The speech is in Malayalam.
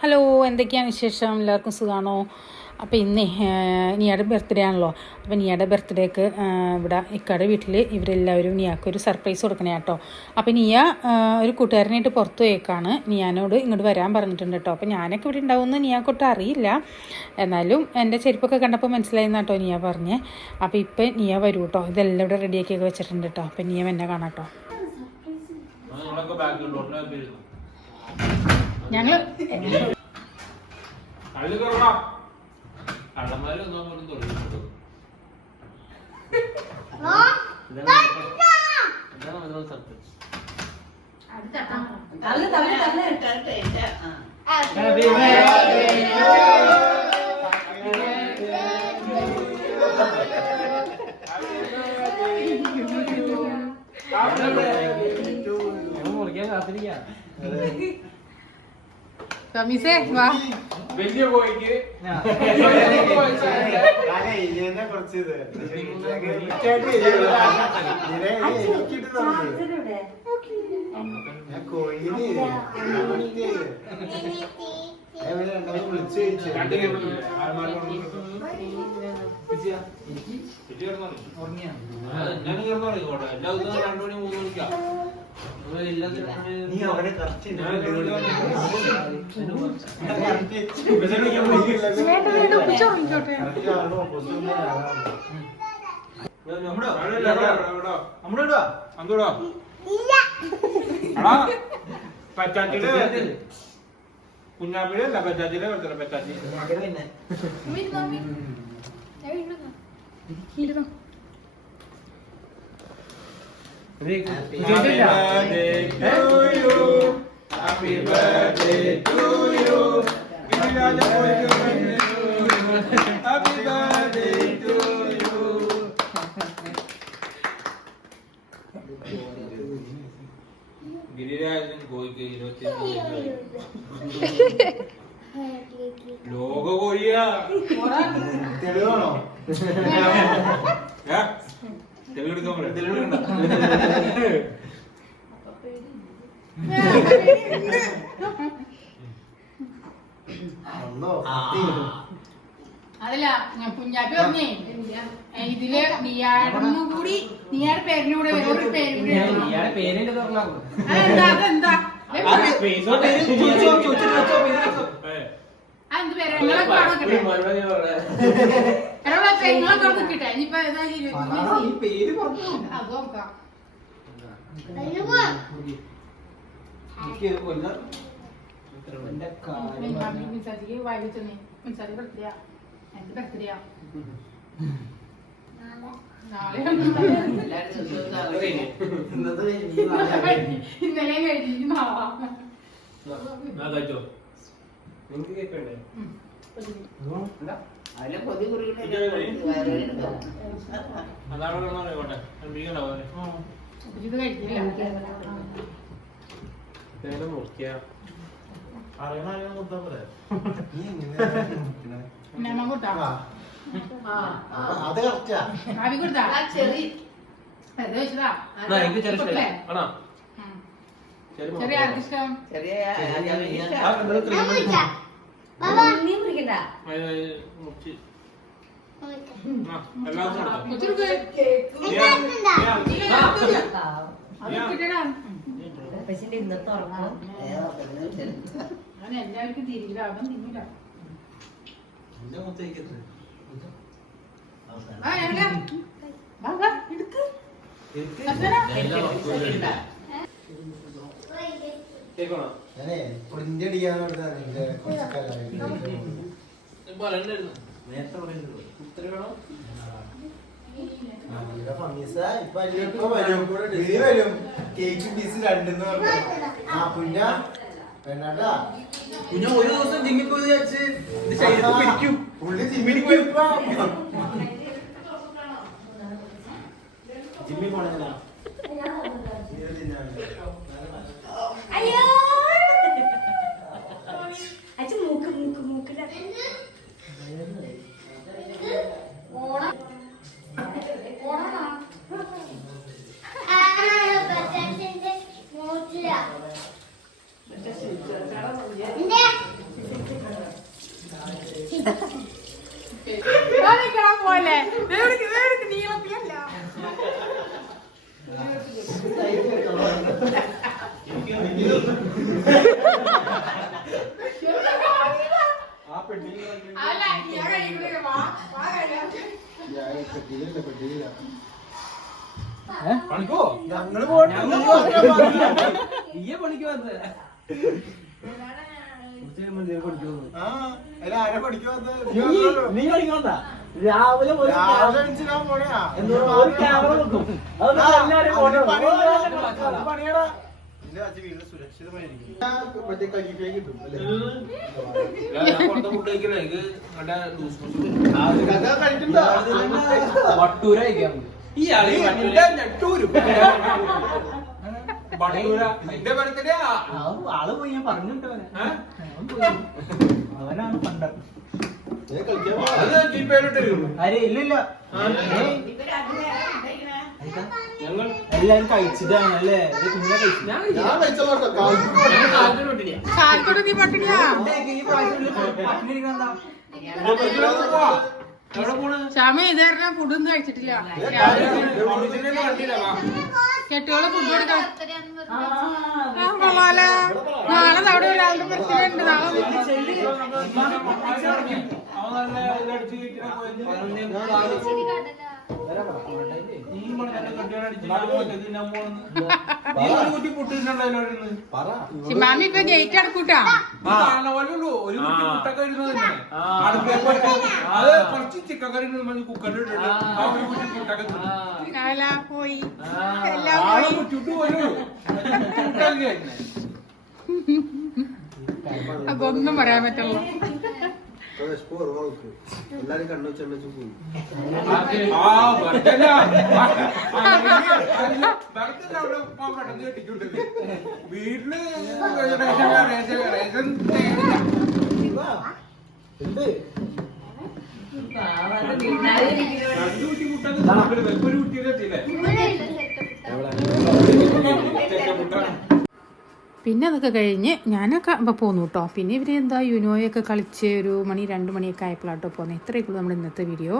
ഹലോ, എന്തൊക്കെയാണ് വിശേഷം? എല്ലാവർക്കും സുഖമാണോ? അപ്പോൾ ഇന്ന് നിയയുടെ ബർത്ത്ഡേ ആണല്ലോ. അപ്പോൾ നിയയുടെ ബർത്ത്ഡേക്ക് ഇവിടെ ഇക്കയുടെ വീട്ടിൽ ഇവരെല്ലാവരും നിയാക്കൊരു സർപ്രൈസ് കൊടുക്കണേ കേട്ടോ. അപ്പോൾ നിയ ഒരു കൂട്ടുകാരനായിട്ട് പുറത്തു പോയേക്കാണ്. നിയാനോട് ഇങ്ങോട്ട് വരാൻ പറഞ്ഞിട്ടുണ്ട് കേട്ടോ. അപ്പോൾ ഞാനൊക്കെ ഇവിടെ ഉണ്ടാവുമെന്ന് നിയാക്കൊട്ടും അറിയില്ല. എന്നാലും എൻ്റെ ചെരുപ്പൊക്കെ കണ്ടപ്പോൾ മനസ്സിലായെന്ന് കേട്ടോ നിയ പറഞ്ഞേ. അപ്പോൾ ഇപ്പം നിയ വരൂ കേട്ടോ. ഇതെല്ലാം ഇവിടെ റെഡിയാക്കിയൊക്കെ വെച്ചിട്ടുണ്ട് കേട്ടോ. അപ്പം നിയ എന്നെ കാണാം കേട്ടോ. ഞങ്ങൾ Kamise, va. വലിയ പോയിക്ക് നീ അവരെ കറക്റ്റ് പച്ചാച്ചിയുടെ കുഞ്ഞാപ്പിയുടെ അല്ല പച്ചാച്ചിയുടെ കൊടുത്തല പച്ചാച്ചി Happy birthday to you. Happy birthday to you. Happy birthday to you. Girirajan കോഴിക്ക് 25 ലോക കോഴിയാ തെളിവാണോ? തെളിവെടുക്കാൻ അതല്ല ഞാൻ കുഞ്ഞാപ്പി പറഞ്ഞേ ഇതില് നിയാടൊന്നും കൂടി നിയാടെ പേരിനൂടെ വേറൊരു അതെന്താ എന്ത് പേര് കിട്ടെ ഇനിയിപ്പോ അത് നോക്കാം. ഇന്നലെ കഴിഞ്ഞു നിങ്ങക്ക് കേൾക്കണ്ടേ? ഇത് കഴിക്കില്ല. അത് കറക്റ്റാ. ചെറിയ ആർക്കിഷ്ടം എല്ലാവർക്കും തിരിയില്ല. അവൻ തിന്നില്ല. കേക്ക് പീസ് രണ്ടെന്ന് പറഞ്ഞു. ആ കുഞ്ഞ വേണ്ടാ, കുഞ്ഞ ഒരു ദിവസം ജിമ്മിൽ പോയി വെച്ച് പുള്ളി ജിമ്മിൽ പോയി ജിമ്മിൽ പോണെന്നാ പോലെ ആ പെട്ടിയിൽ പണിക്കോ ഞങ്ങള് പോട്ടെ നീയെ പണിക്ക് വന്നത് ആ അതിൽ ആരെ പഠിക്കാൻ നീ കളിക്കണ്ട രാവിലെ പോയി രാവിലെ എണീച്ച് പോണയാ ഒരു ക്യാമറ വെക്കും അത് എല്ലാവരും ഫോട്ടോ പണിയടാ എന്റെ അച്ഛൻ വീട്ടിൽ സുരക്ഷിതമായിരിക്കും മറ്റേ കലിഫേ കിട്ടും അല്ലേ ഫുഡ് കഴിക്കണേ എനിക്ക് കഴിക്കണ്ട വട്ടൂര കഴിക്കാൻ ഈ ആള് നെട്ടൂരും വട്ടൂര എന്റെ ബർത്ത്ഡേ ആള് പോയി ഞാൻ പറഞ്ഞിട്ടവനെ അവനാണ് പണ്ട് അത് ജീപ്പേലിട്ടിരുന്നു അരെ ഇല്ലില്ല ഞങ്ങൾ എല്ലാരും കഴിച്ചിട്ടാണ് അല്ലേ കുഞ്ഞെ കഴിച്ചു ഞാൻ ഞാൻ വെച്ചോട്ടോ കാൽക്കൂടെ നീ പട്ടിണിയാ എവിടെ പോണ് ക്ഷമ ഇത് കാരണം ഫുഡൊന്നും കഴിച്ചിട്ടില്ല കെട്ടിയോള് ഫുഡ് കൊടുക്കാം കൊള്ളാലോ നാളെ അവിടെ ഒരാളുടെ ബർത്ത്ഡേ ഉണ്ട് നാളെ മാമി ഇപ്പൊ ഗേറ്റ് അടക്കൂട്ടാ ഒരു കുട്ടി മുട്ടൊക്കെ ഇരുന്നത് അത് കുറച്ച് ചിക്കൻ കറി കുക്കറിൽ ആ ഒരു കുട്ടി മുട്ടൊക്കെ പോയി എല്ലാം പോയി ചുട്ടു പോലും മുട്ടൊക്കെ അതൊന്നും പറയാൻ പറ്റുള്ളൂ എല്ലാരും കണ്ണു ചെണ്ണു പോയി വീട്ടില് ഒരു കുട്ടിയിലെത്തിയില്ലേ പിന്നെ അതൊക്കെ കഴിഞ്ഞ് ഞാനൊക്കെ പോന്നു കേട്ടോ. പിന്നെ ഇവർ എന്താ യുനോയൊക്കെ കളിച്ച് 1 മണി 2 മണിയൊക്കെ ആയപ്പോഴാട്ടോ പോകുന്നത്. ഇത്രയൊക്കെയുള്ളൂ നമ്മുടെ ഇന്നത്തെ വീഡിയോ.